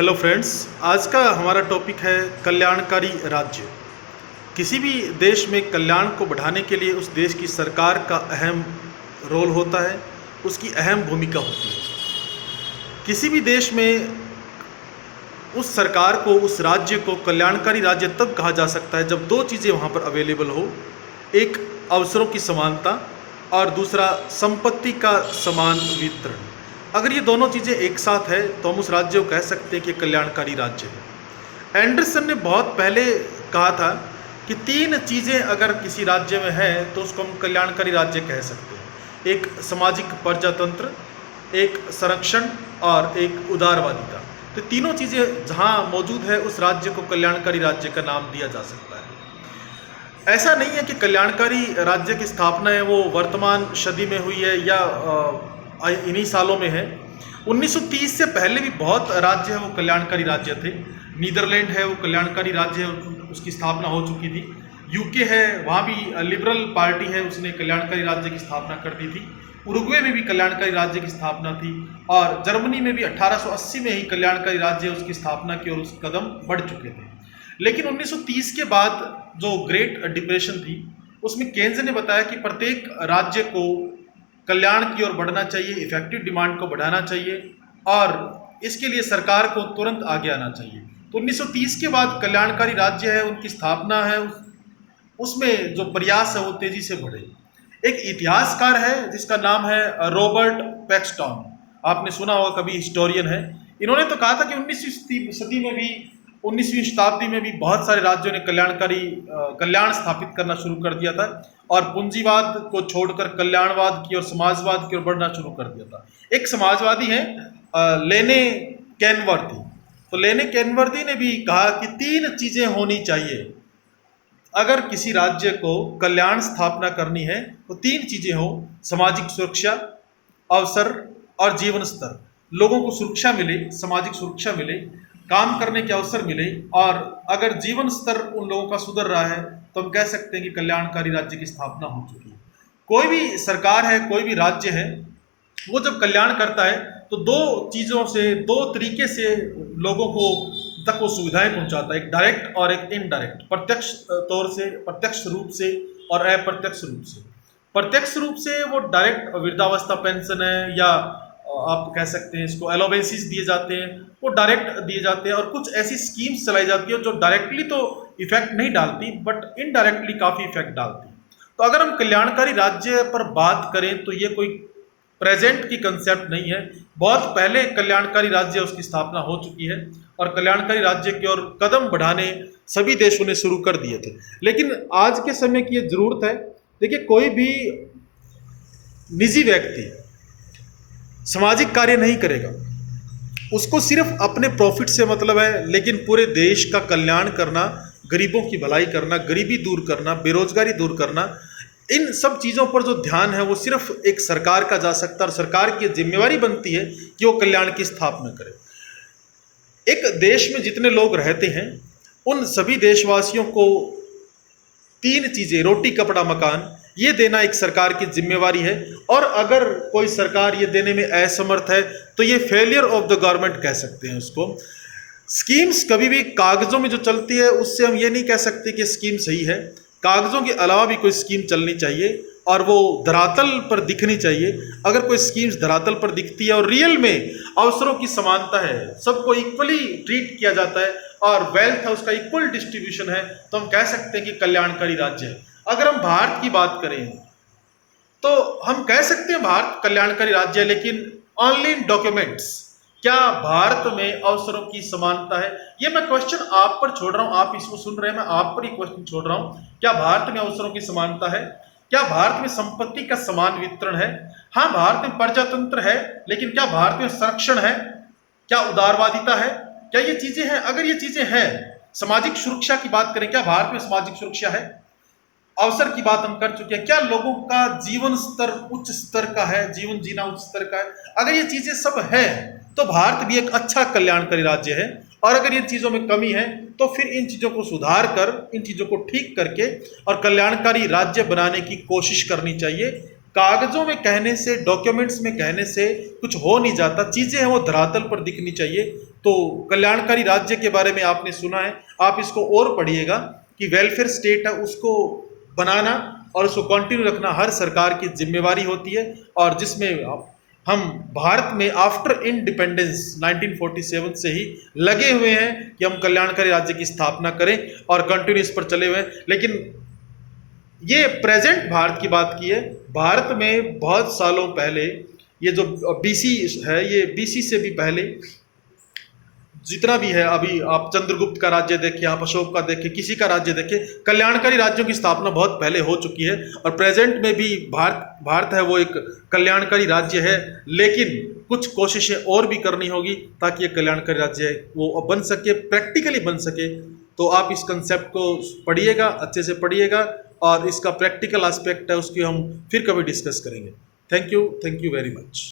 Hello friends, आज का हमारा टॉपिक है कल्याणकारी राज्य। किसी भी देश में कल्याण को बढ़ाने के लिए उस देश की सरकार का अहम रोल होता है, उसकी अहम भूमिका होती है। किसी भी देश में उस सरकार को, उस राज्य को कल्याणकारी राज्य तब कहा जा सकता है जब दो चीज़ें वहाँ पर अवेलेबल हो। एक, अवसरों की समानता, और दूसरा, संपत्ति का समान वितरण। अगर ये दोनों चीज़ें एक साथ है तो हम उस राज्य को कह सकते हैं कि कल्याणकारी राज्य है। एंडरसन ने बहुत पहले कहा था कि तीन चीज़ें अगर किसी राज्य में है तो उसको हम कल्याणकारी राज्य कह सकते हैं। एक सामाजिक प्रजातंत्र, एक संरक्षण और एक उदारवादिता। तो तीनों चीज़ें जहाँ मौजूद है उस राज्य को कल्याणकारी राज्य का नाम दिया जा सकता है। ऐसा नहीं है कि कल्याणकारी राज्य की स्थापना है वो वर्तमान सदी में हुई है या इन्हीं सालों में है। 1930 से पहले भी बहुत राज्य है वो कल्याणकारी राज्य थे। नीदरलैंड है वो कल्याणकारी राज्य है, उसकी स्थापना हो चुकी थी। यूके है, वहाँ भी लिबरल पार्टी है, उसने कल्याणकारी राज्य की स्थापना कर दी थी। उरुग्वे में भी कल्याणकारी राज्य की स्थापना थी और जर्मनी में भी 1880 में ही कल्याणकारी राज्य उसकी स्थापना की और उस कदम बढ़ चुके थे। लेकिन 1930 के बाद जो ग्रेट डिप्रेशन थी उसमें केन्स ने बताया कि प्रत्येक राज्य को कल्याण की ओर बढ़ना चाहिए, इफेक्टिव डिमांड को बढ़ाना चाहिए और इसके लिए सरकार को तुरंत आगे आना चाहिए। तो 1930 के बाद कल्याणकारी राज्य है, उनकी स्थापना है, उसमें जो प्रयास है वो तेजी से बढ़े। एक इतिहासकार है जिसका नाम है रॉबर्ट पैक्सटन, आपने सुना होगा, कभी हिस्टोरियन है। इन्होंने तो कहा था कि 19वीं सदी में भी, 19वीं शताब्दी में भी बहुत सारे राज्यों ने कल्याण स्थापित करना शुरू कर दिया था और पूंजीवाद को छोड़कर कल्याणवाद की और समाजवाद की ओर बढ़ना शुरू कर दिया था। एक समाजवादी है लेने कैनवर्दी। तो लेने कैनवर्दी ने भी कहा कि तीन चीजें होनी चाहिए अगर किसी राज्य को कल्याण स्थापना करनी है तो तीन चीजें हो: सामाजिक सुरक्षा, अवसर और जीवन स्तर। लोगों को सुरक्षा मिले, सामाजिक सुरक्षा मिले, काम करने के अवसर मिले और अगर जीवन स्तर उन लोगों का सुधर रहा है तो हम कह सकते हैं कि कल्याणकारी राज्य की स्थापना हो चुकी है। कोई भी सरकार है, कोई भी राज्य है, वो जब कल्याण करता है तो दो चीज़ों से, दो तरीके से लोगों को तक वो सुविधाएं पहुंचाता है, एक डायरेक्ट और एक इनडायरेक्ट। प्रत्यक्ष तौर से, प्रत्यक्ष रूप से और अप्रत्यक्ष रूप से। प्रत्यक्ष रूप से वो डायरेक्ट वृद्धावस्था पेंशन है या आप कह सकते हैं इसको अलोवेंसेस दिए जाते हैं, वो डायरेक्ट दिए जाते हैं। और कुछ ऐसी स्कीम्स चलाई जाती है जो डायरेक्टली तो इफेक्ट नहीं डालती बट इनडायरेक्टली काफ़ी इफेक्ट डालती। तो अगर हम कल्याणकारी राज्य पर बात करें तो ये कोई प्रेजेंट की कंसेप्ट नहीं है, बहुत पहले कल्याणकारी राज्य उसकी स्थापना हो चुकी है और कल्याणकारी राज्य की ओर कदम बढ़ाने सभी देशों ने शुरू कर दिए थे। लेकिन आज के समय की ये जरूरत है। देखिए, कोई भी निजी व्यक्ति सामाजिक कार्य नहीं करेगा, उसको सिर्फ अपने प्रॉफिट से मतलब है, लेकिन पूरे देश का कल्याण करना, गरीबों की भलाई करना, गरीबी दूर करना, बेरोजगारी दूर करना, इन सब चीज़ों पर जो ध्यान है वो सिर्फ एक सरकार का जा सकता है और सरकार की जिम्मेवारी बनती है कि वो कल्याण की स्थापना करे। एक देश में जितने लोग रहते हैं उन सभी देशवासियों को तीन चीज़ें, रोटी, कपड़ा, मकान, ये देना एक सरकार की जिम्मेवारी है। और अगर कोई सरकार ये देने में असमर्थ है तो ये फेलियर ऑफ द गवर्नमेंट कह सकते हैं उसको। स्कीम्स कभी भी कागजों में जो चलती है उससे हम ये नहीं कह सकते कि स्कीम सही है। कागजों के अलावा भी कोई स्कीम चलनी चाहिए और वो धरातल पर दिखनी चाहिए। अगर कोई स्कीम्स धरातल पर दिखती है और रियल में अवसरों की समानता है, सबको इक्वली ट्रीट किया जाता है और वेल्थ है उसका इक्वल डिस्ट्रीब्यूशन है, तो हम कह सकते हैं कि कल्याणकारी राज्य है। अगर हम भारत की बात करें तो हम कह सकते हैं भारत कल्याणकारी राज्य है, लेकिन ओनली इन डॉक्यूमेंट्स। क्या भारत में अवसरों की समानता है? ये मैं क्वेश्चन आप पर छोड़ रहा हूं, आप इसको सुन रहे हैं, मैं आप पर ही क्वेश्चन छोड़ रहा हूं। क्या भारत में अवसरों की समानता है? क्या भारत में संपत्ति का समान वितरण है? हाँ, भारत में प्रजातंत्र है, लेकिन क्या भारत में संरक्षण है? क्या उदारवादिता है? क्या ये चीजें हैं? अगर ये चीजें हैं, सामाजिक सुरक्षा की बात करें, क्या भारत में सामाजिक सुरक्षा है? अवसर की बात हम कर चुके हैं, क्या लोगों का जीवन स्तर उच्च स्तर का है, जीवन जीना उच्च स्तर का है? अगर ये चीजें सब है तो भारत भी एक अच्छा कल्याणकारी राज्य है। और अगर इन चीजों में कमी है तो फिर इन चीजों को सुधार कर, इन चीजों को ठीक करके और कल्याणकारी राज्य बनाने की कोशिश करनी चाहिए। कागजों में कहने से, डॉक्यूमेंट्स में कहने से कुछ हो नहीं जाता, चीज़ें हैं वो धरातल पर दिखनी चाहिए। तो कल्याणकारी राज्य के बारे में आपने सुना है, आप इसको और पढ़िएगा कि वेलफेयर स्टेट है उसको बनाना और उसको कंटिन्यू रखना हर सरकार की जिम्मेवारी होती है, और जिसमें हम भारत में आफ्टर इंडिपेंडेंस 1947 से ही लगे हुए हैं कि हम कल्याणकारी राज्य की स्थापना करें और कंटिन्यू इस पर चले हुए हैं। लेकिन ये प्रेजेंट भारत की बात की है। भारत में बहुत सालों पहले ये जो बीसी है, ये बीसी से भी पहले जितना भी है, अभी आप चंद्रगुप्त का राज्य देखिए, आप अशोक का देखिए, किसी का राज्य देखिए, कल्याणकारी राज्यों की स्थापना बहुत पहले हो चुकी है। और प्रेजेंट में भी भारत है वो एक कल्याणकारी राज्य है, लेकिन कुछ कोशिशें और भी करनी होगी ताकि ये कल्याणकारी राज्य है वो बन सके, प्रैक्टिकली बन सके। तो आप इस कंसेप्ट को पढ़िएगा, अच्छे से पढ़िएगा, और इसका प्रैक्टिकल एस्पेक्ट है उसकी हम फिर कभी डिस्कस करेंगे। Thank you very much.